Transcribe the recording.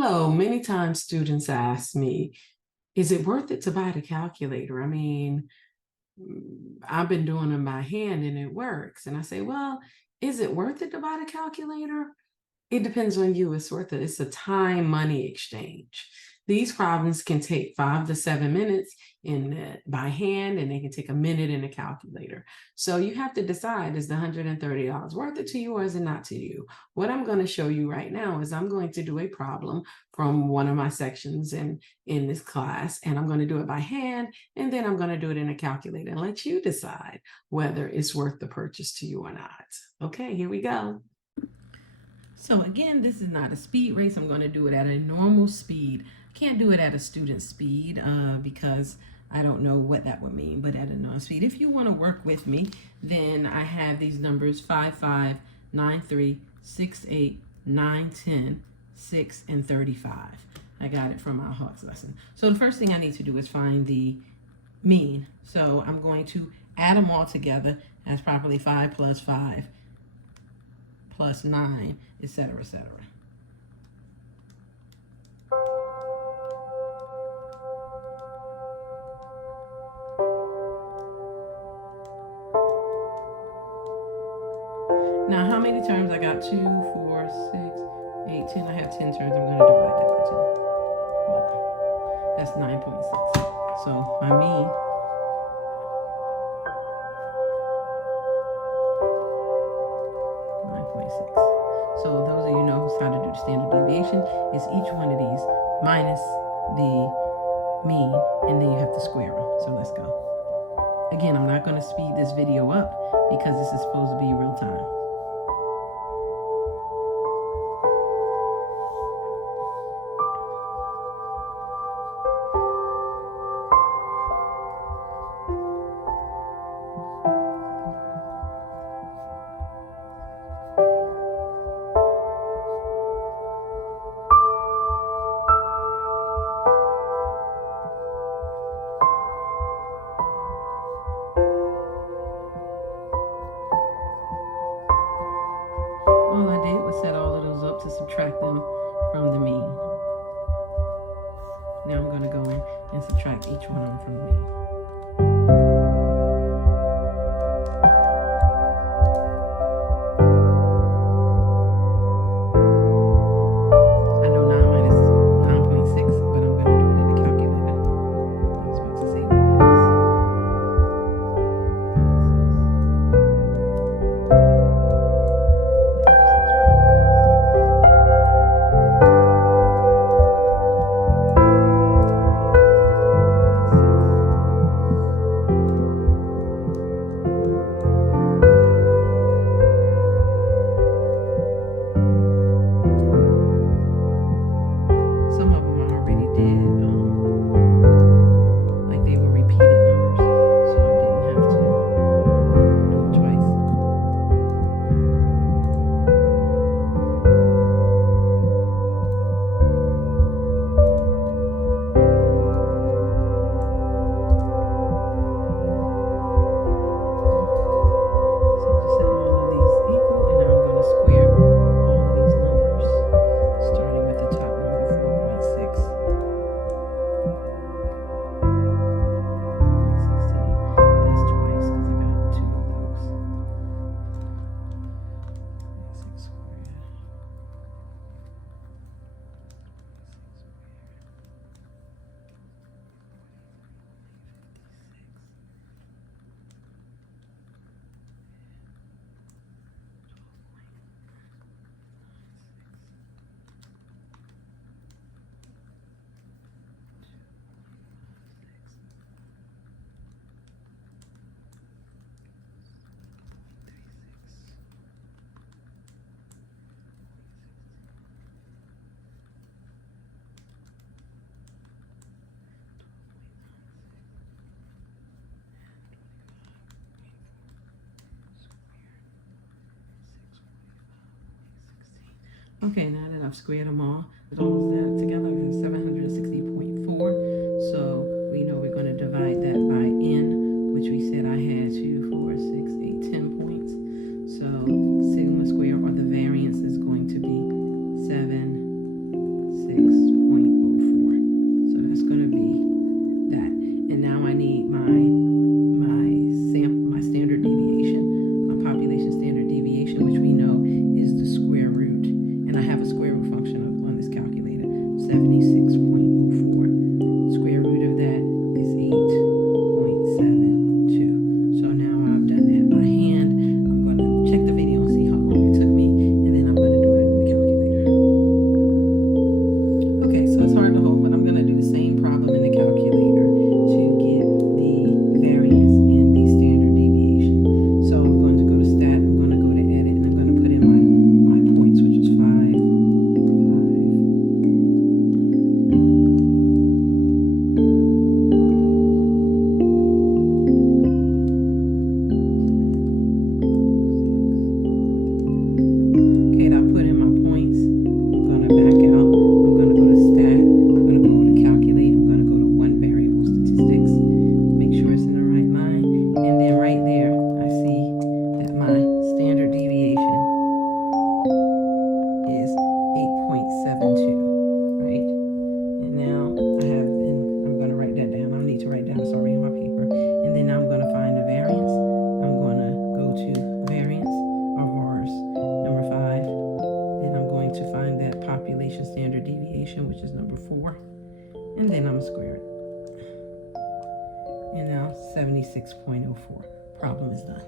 Oh, many times students ask me, is it worth it to buy the calculator? I mean, I've been doing them by hand and it works. And I say, well, is it worth it to buy the calculator? It depends on you. It's a time money exchange. These problems can take 5 to 7 minutes by hand, and they can take a minute in a calculator. So you have to decide, is the $130 worth it to you or is it not to you? What I'm going to show you right now is I'm going to do a problem from one of my sections in this class, and I'm going to do it by hand, and then I'm going to do it in a calculator and let you decide whether it's worth the purchase to you or not. Okay, here we go. So again, this is not a speed race. I'm going to do it at a normal speed. Can't do it at a student speed because I don't know what that would mean, but at a normal speed. If you want to work with me, then I have these numbers 5, 5, 9, 3, 6, 8, 9, 10, 6, and 35. I got it from our Hawks lesson. So the first thing I need to do is find the mean. So I'm going to add them all together as properly 5 plus 5 plus 9, etc., etc. Now, how many terms? I got 2, 4, 6, 8, 10. I have 10 terms. I'm going to divide that by 10. Well, that's 9.6. So my mean So those of you know how to do the standard deviation is each one of these minus the mean, and then you have to square them. So let's go. Again, I'm not going to speed this video up because this is supposed to be real time. All I did was set all of those up to subtract them from the mean. Now I'm going to go in and subtract each one of them from the mean. I know 9 minus 9.6, but I'm going to do it in a calculator. I was about to say what it is. Some of them I already did, like they were repeated numbers, so I didn't have to do it twice. So just setting all of these equal, and now I'm going to square all of these numbers, starting with the top number 4.6. 16. That's twice because I got 2 of those. 6 squared. Okay, now that I've squared them all, put all that together, I have 760.4. So we know we're going to divide that by n, which we said I had 2, 4, 6, 8, 10 points. So sigma square, or the variance, is going to be 7, 6, 76.04. Square root of that is 8.72. So now I've done that by hand. I'm going to check the video and see how long it took me, and then I'm going to do it in the calculator. Okay, so it's hard to hold, but I'm going to do the same problem in the calculator to get the variance and the standard deviation. So I'm going to go to stat, I'm going to go to edit, and I'm going to put in my points, which is 5, 5. Okay, I put in my points. I'm going to back out. I'm going to go to stat. I'm going to go to calculate. I'm going to go to one variable statistics. Make sure it's in the right line. And then right there, I see that my standard deviation is 8.72, right? And now I'm going to write that down. I need to write down, sorry, on my paper. And then I'm going to find the variance. I'm going to go to variance or VARS number 5. Then I'm going to find that population standard deviation, which is number 4. And then I'm going to square it. And now 76.04. Problem is done.